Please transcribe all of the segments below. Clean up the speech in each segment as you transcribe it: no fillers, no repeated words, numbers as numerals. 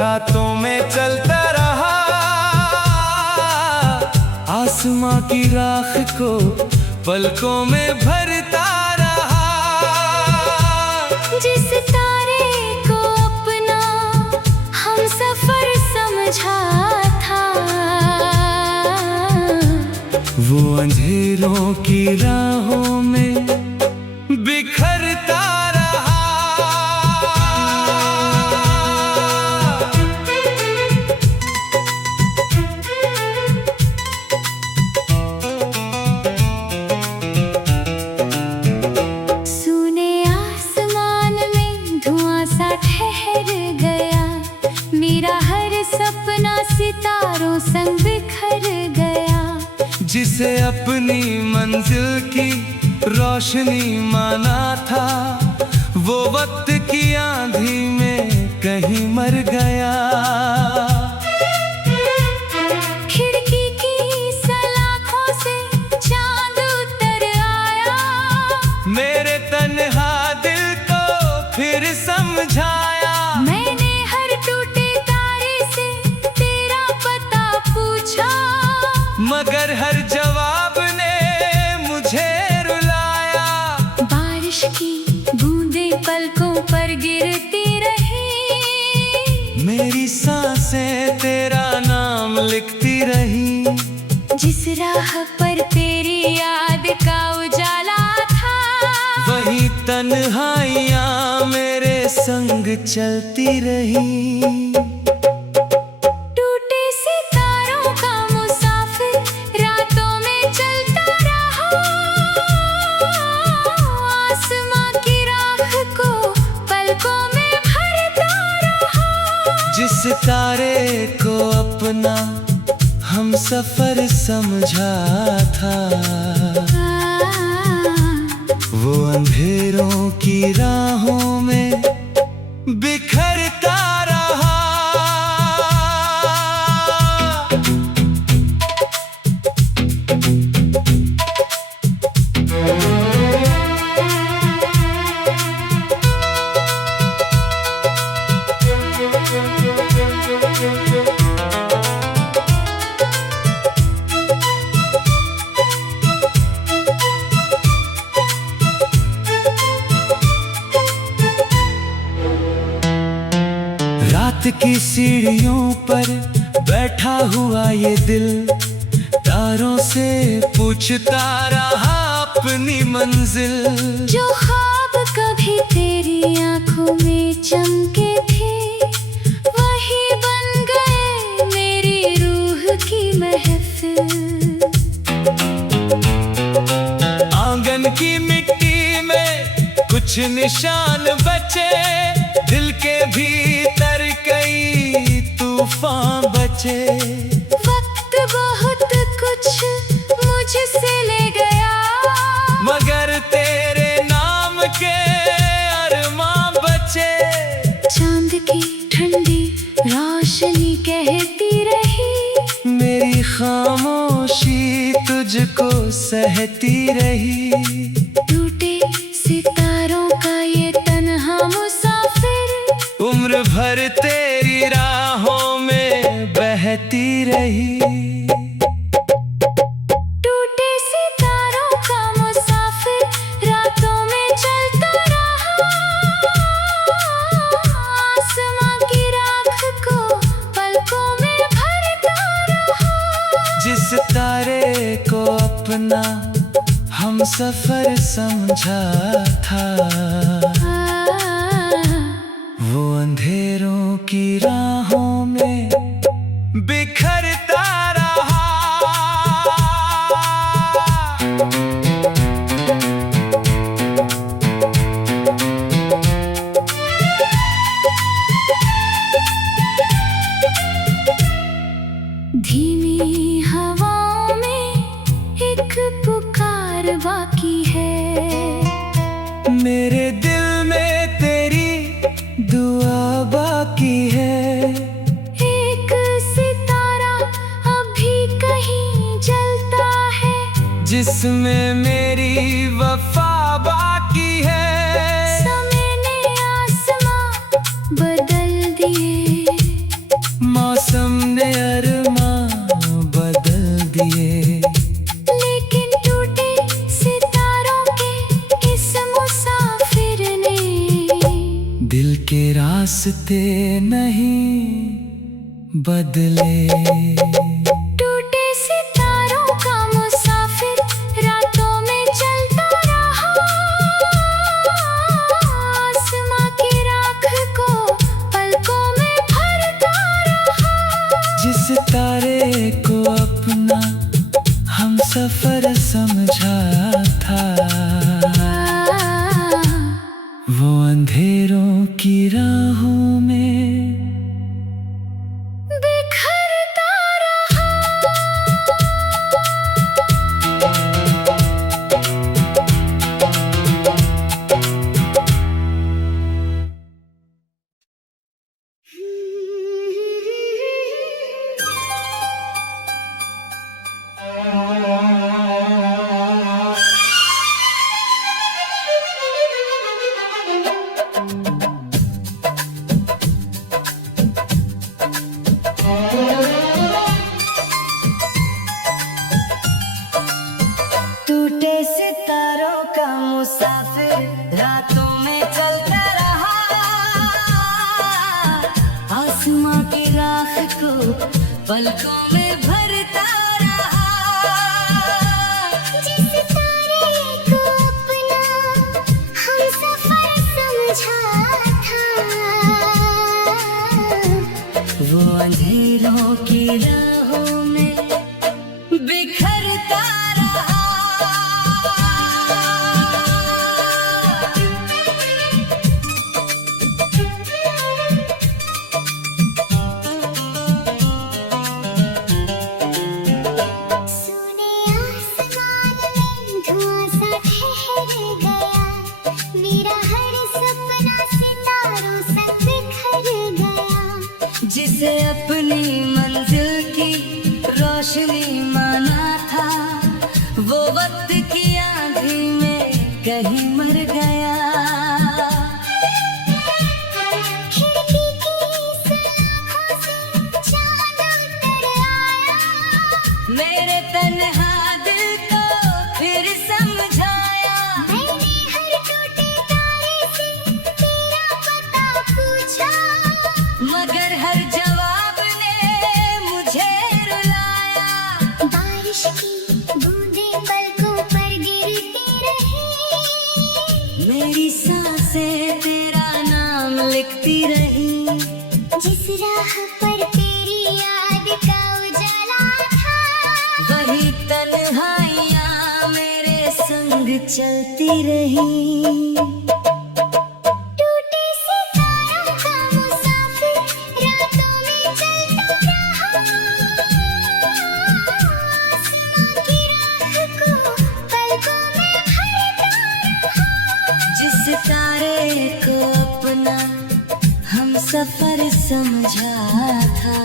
रातों में चलता रहा, आसमां की राख को पलकों में भरता रहा। जिस तारे को अपना हम सफर समझा था, वो अंधेरों की राहों में बिखरता रहा। सुने आसमान में धुआं सा ठहर गया, मेरा हर सपना सितारों संग बिखर गया। जिसे अपनी मंजिल की रोशनी माना था, वो वक्त की आंधी में कहीं मर गया। खिड़की की सलाखों से चांद उतर आया, मेरे तन्हा दिल को फिर समझाया। मैंने हर टूटे तारे से तेरा पता पूछा, मगर हर जवाब ने मुझे रुलाया। बारिश की बूंदें पलकों पर गिरती रही, मेरी सांसें तेरा नाम लिखती रही। जिस राह पर तेरी याद का उजाला था, वही तन्हाइयाँ मेरे संग चलती रही। टूटे सितारों का मुसाफिर रातों में चलता रहा, आसमां की राख को पलकों में भरता रहा। जिस तारे को अपना हम सफर समझा था, वो अंधेरों की राहों में बिखरता रहा। रात की सीढ़ियों पर बैठा हुआ ये दिल, तारों से पूछता रहा अपनी मंजिल। जो ख्वाब कभी तेरी आंखों में चमके थे, वही बन गए मेरी रूह की महफिल। आंगन की मिट्टी में कुछ निशान बचे, दिल के भीतर कई तूफान बचे। वक्त बहुत कुछ मुझसे ले गया, मगर तेरे नाम के अरमां बचे। चांद की ठंडी रोशनी कहती रही, मेरी खामोशी तुझको सहती रही। टूटे सितारों का ये तन्हा मुसाफिर, उम्र भर तेरी राहों में बहती रही। टूटे सितारों का मुसाफिर रातों में चलता रहा, आसमां की राख को पलकों में भरता रहा। जिस तारे को अपना हम सफर समझा था, वो अंधेरों की राहों में बिखरता रहा। धीमी हवाओं में एक पुकार बाकी है, मेरे दिल में तेरी दुआ बाकी है। एक सितारा अभी कहीं जलता है, जिसमें मेरी वफा बाकी है। समय ने आसमां बदल दिए, रास्ते नहीं बदले। टूटे सितारों का मुसाफिर रातों में चलता रहा, आसमां की राख को पलकों में भरता रहा। जिस तारे को अपना हम सफर समझा था, वो अंधेरों की राहों में बिखरता रहा। टूटे सितारों का मुसाफिर रातों में चलता रहा, आसमां की राख को पलकों में भरता रहा। जिस तारे को अपना हम सफर समझा था, वो अंधेरों की राहों में बिखरता रहा। सुने आसमान में धुआं सा ठहर गया, मेरा हर सपना सितारों से बिखर गया। जिसे अपनी मंजिल की रोशनी माना था, वो वक्त की आंधी में कहीं मर गया। खिड़की की सलाखों से चांद उतर आया, मेरे तन्हा दिल को फिर समझाया। मैंने हर टूटे तारे से तेरा पता पूछा, मगर हर जवाब ने मुझे रुलाया। बारिश की बूंदें पलकों पर गिरती रही, मेरी सांसें तेरा नाम लिखती रही। जिस राह पर तेरी याद का उजाला था, वही तन्हाइयाँ मेरे संग चलती रही। टूटे सितारों का मुसाफिर रातों में चलता रहा, आसमां की राख को पलकों में भरता रहा। जिस तारे को अपना हम सफर समझा था,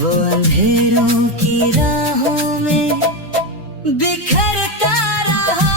वो अंधेरों की राहों में बिखरता रहा।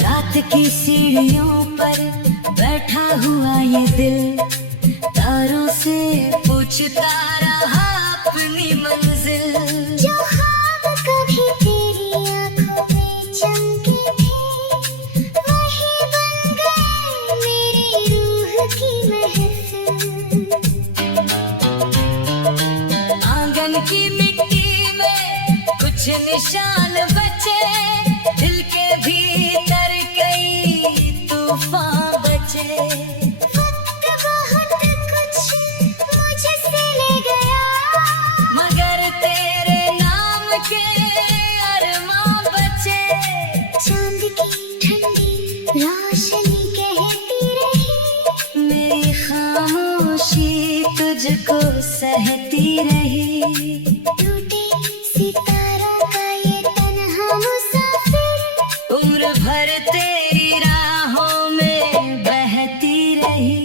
रात की सीढ़ियों पर बैठा हुआ ये दिल, तारों से पूछता रहा अपनी मंजिल। जो ख्वाब कभी तेरी आंखों में चमके थे, वही बन गए मेरी रूह की महफिल। आंगन की मिट्टी में कुछ निशान बचे, दिल के भीतर कई तूफान बचे। वक्त बहुत कुछ मुझसे ले गया, मगर तेरे नाम के अरमां बचे। चांद की ठंडी रोशनी कहती रही, मेरी खामोशी तुझको सहती रही। टूटे सितारों का ये तन्हा मुसाफिर, उम्र भर तेरी राहों में बहती रही।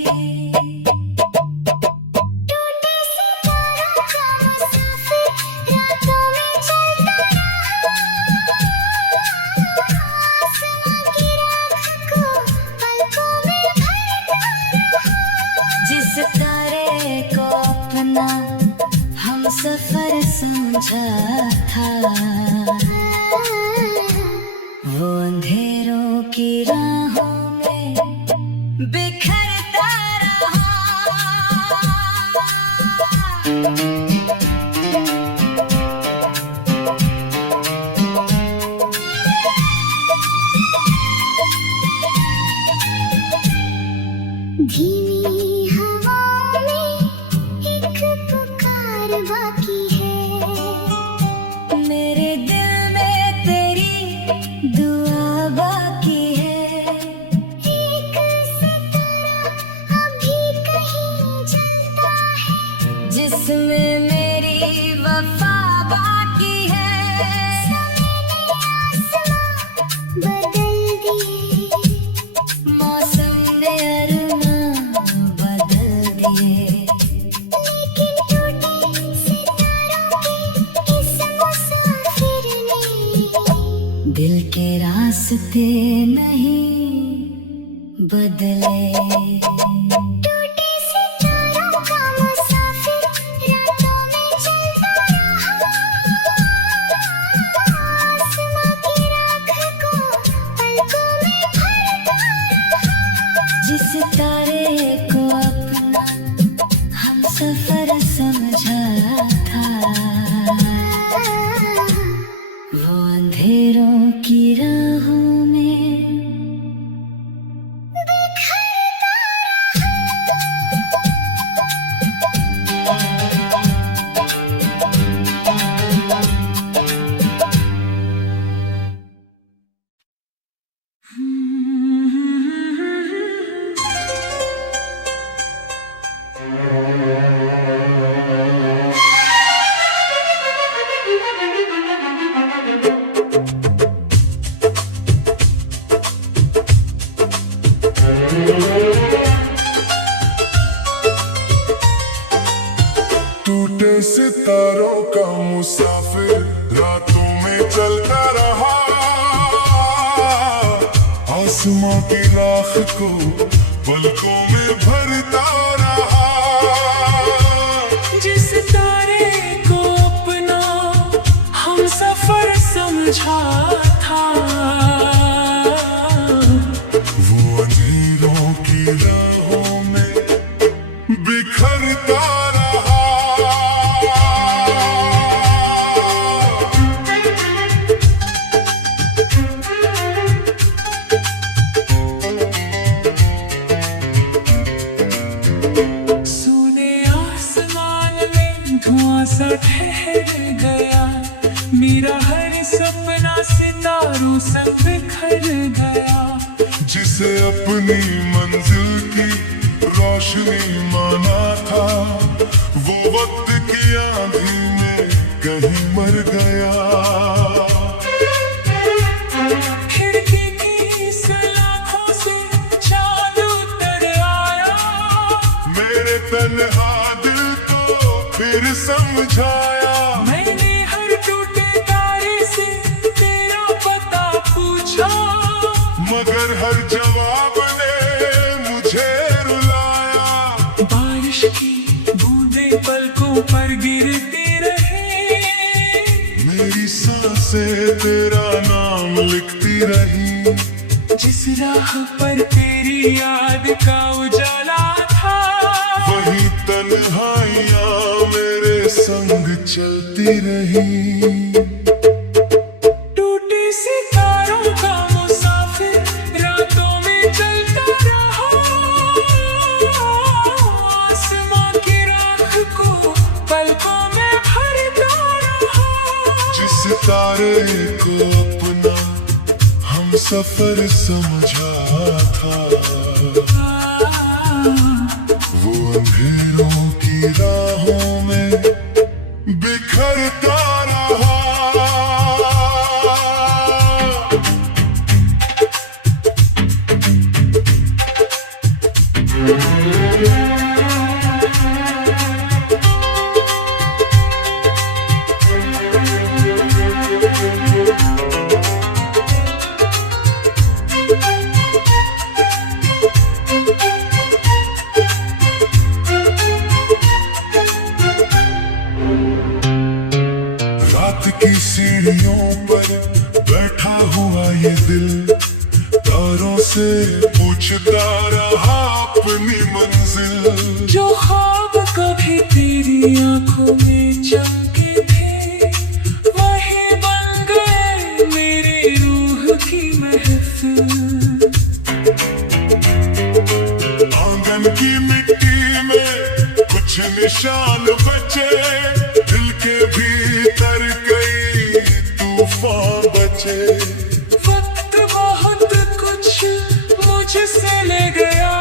समझा था। वो अंधेरों की राहों में बिखरता रहा। धीमी हवा में एक पुकार बाकी है। मेरे दिल में तेरी दुआ बाकी है। एक सितारा अभी कहीं जलता है, जिसमें मेरी वफा बाकी है। समय ने आसमां बदल दिए, मौसम ने अरुणा बदल दिए। लेकिन टूटे सितारों के इस मुसाफिर ने दिल के रास्ते नहीं बदले। टूटे सितारों का मुसाफिर रातों में चलता रहा। आसमां की राख को पलकों में भरता रहा। जिस तारे को अपना हम सफर समझा था, वो अंधेरों की राहों में बिखरता टूटे सितारों का मुसाफिर रातों में चलता रहा। आसमां की राख को पलकों में भरता रहा। जिस तारे को अपना हम सफर समझा था, वो अंधेरों की राहों में बिखरता रहा। सुने आसमान में धुआं सा ठहर गया। मेरा हर सपना सितारों संग बिखर गया। जिसे अपनी मंजिल की रोशनी माना था, वो वक्त की आंधी में कहीं मर गया। खिड़की की सलाखों से चाँद उतर आया। मेरे तन्हा दिल को फिर समझाया। मैंने हर टूटे तारे से तेरा पता पूछा, मगर हर जवाब ने मुझे रुलाया। बारिश की बूंदें पलकों पर गिरती रही। मेरी सांसें तेरा नाम लिखती रही। जिस राह पर तेरी याद का उजाला था, वही तन्हाइयाँ मेरे संग चलती रही। टूटे सितारों का मुसाफिर रातों में चलता रहा। आसमां की राख को पलकों में भरता रहा। जिस तारे को अपना हम सफर समझा था, वो अंधेरों की राहों में बिखरता रहा। रात की सीढ़ियों पर बैठा हुआ ये दिल, तारों से पूछता रहा अपनी मंजिल। जो ख्वाब कभी तेरी आंखों में चमके थे, वही बन गए मेरी रूह की महफिल। आंगन की मिट्टी में कुछ निशान बचे, दिल के भीतर कई तूफान बचे। वक्त बहुत कुछ मुझसे ले गया,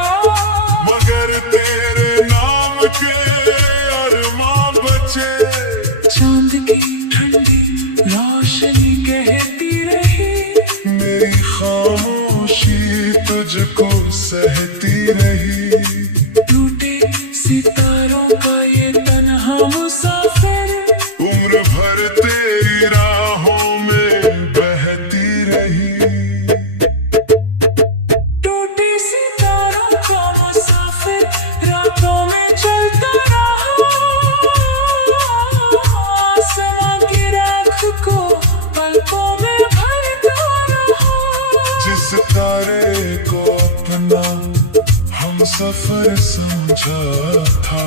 मगर तेरे नाम के अरमां बचे। चांद की ठंडी रोशनी कहती रही, मेरी खामोशी तुझको सहती रही। टूटे सितारों का ये तन्हा मुसाफिर, उम्र भर तेरी राहों में बहती रही। टूटे सितारों का मुसाफिर रातों में चलता रहा, आसमां की राख को पलकों में भरता रहा। जिस तारे को अपना हम सफर समझा था,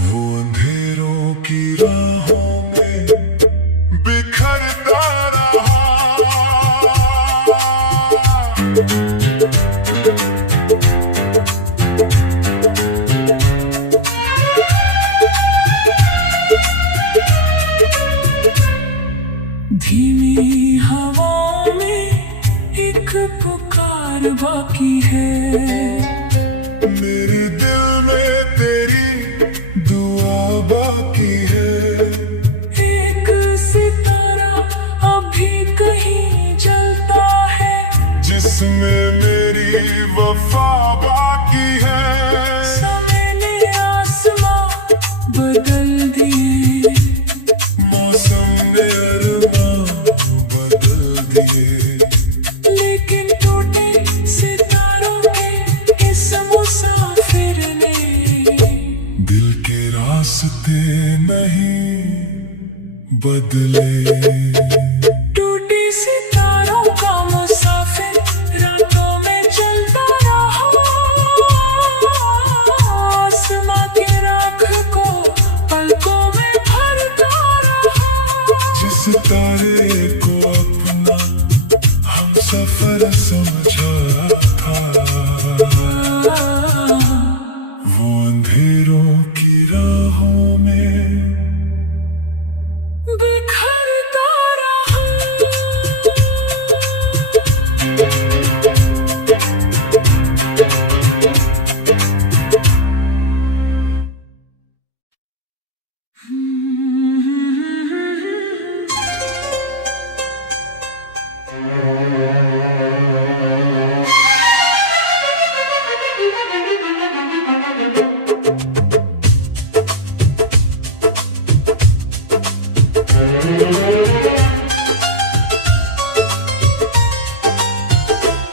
वो अंधेरों की राहों में बिखरता रहा। धीमी हवाओं में एक पुकार बाकी है, मेरे दिल में तेरी दुआ बाकी है। एक सितारा अभी कहीं जलता है, जिसमें मेरी वफा बाकी है। समय ने आसमां बदल दिए, मौसम ने अरमां बदल दिए, लेकिन टूटे सितारों के इस मुसाफिर ने दिल के रास्ते नहीं बदले। टूटे सितारों का मुसाफिर रातों में चलता रहा, आसमां की राख को पलकों में भरता रहा। जिस तारे को अपना हम सफर समझा था, वो अंधेरों की राहों में बिखरता रहा।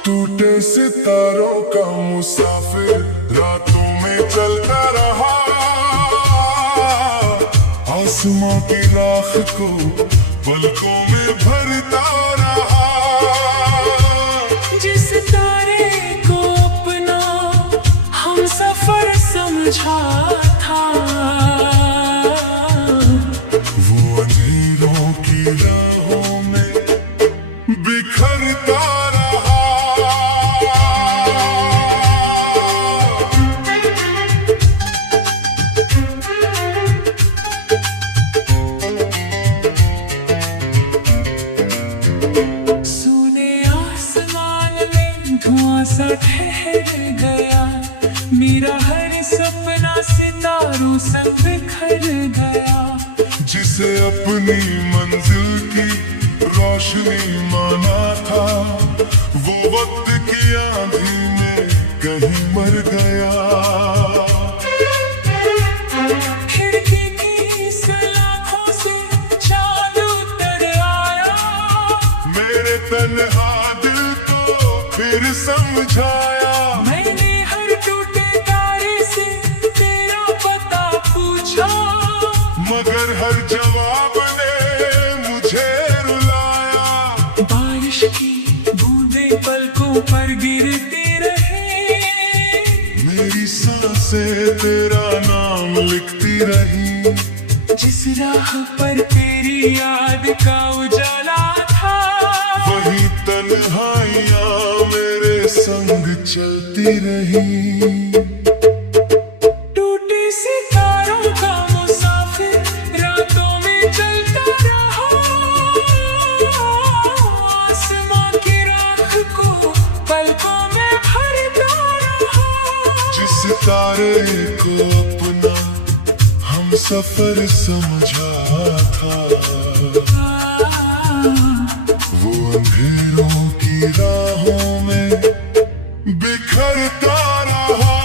टूटे सितारों का मुसाफिर रातों में चलता रहा, आसमां की राख को पलकों में भरता रहा। जिस तारे को अपना हम सफर समझा था, वो अंधेरों की राहों में बिखरता रहा। सोने आसमान में धुआं सा ठहर गया, मेरा हर सपना सितारों संग बिखर गया। जिसे अपनी मंजिल की रोशनी माना था, वो वक्त की आंधी में कहीं मर गया। खिड़की की सलाखों से चांद उतर आया, मेरे तन्हा दिल को फिर समझाया। मैंने हर टूटे तारे से तेरा पता पूछा, मगर हर जवाब ने मुझे रुलाया। बारिश की बूंदें पलकों पर गिरती रही, मेरी सांसें तेरा नाम लिखती रही। जिस राह पर तेरी याद का उजाला था, वही तन्हाइयाँ मेरे संग चलती रही। टूटी सितारों का मुसाफिर रातों में चलता रहा, आसमां की राख को पलकों में भरता रहा। जिस तारे को अपना हम सफर समझा था, वो अंधेरों की राहों में बिखरता रहा।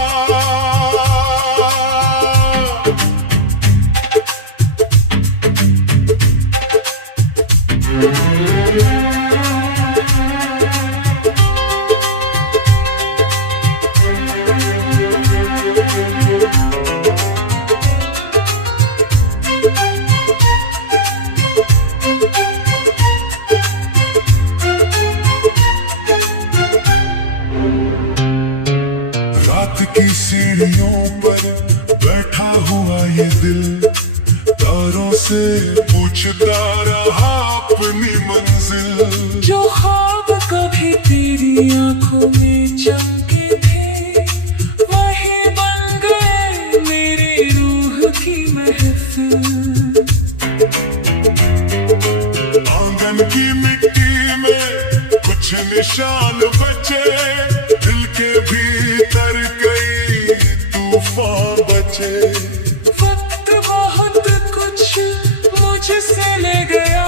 रात की सीढ़ियों पर बैठा हुआ ये दिल, तारों से पूछता रहा अपनी मंजिल। जो ख्वाब कभी तेरी आंखों में चमके थे, वही बन गए मेरी रूह की महफिल। आंगन की मिट्टी में कुछ निशान बचे, दिल के भीतर कई तूफान बचे। वक्त बहुत कुछ मुझसे ले गया,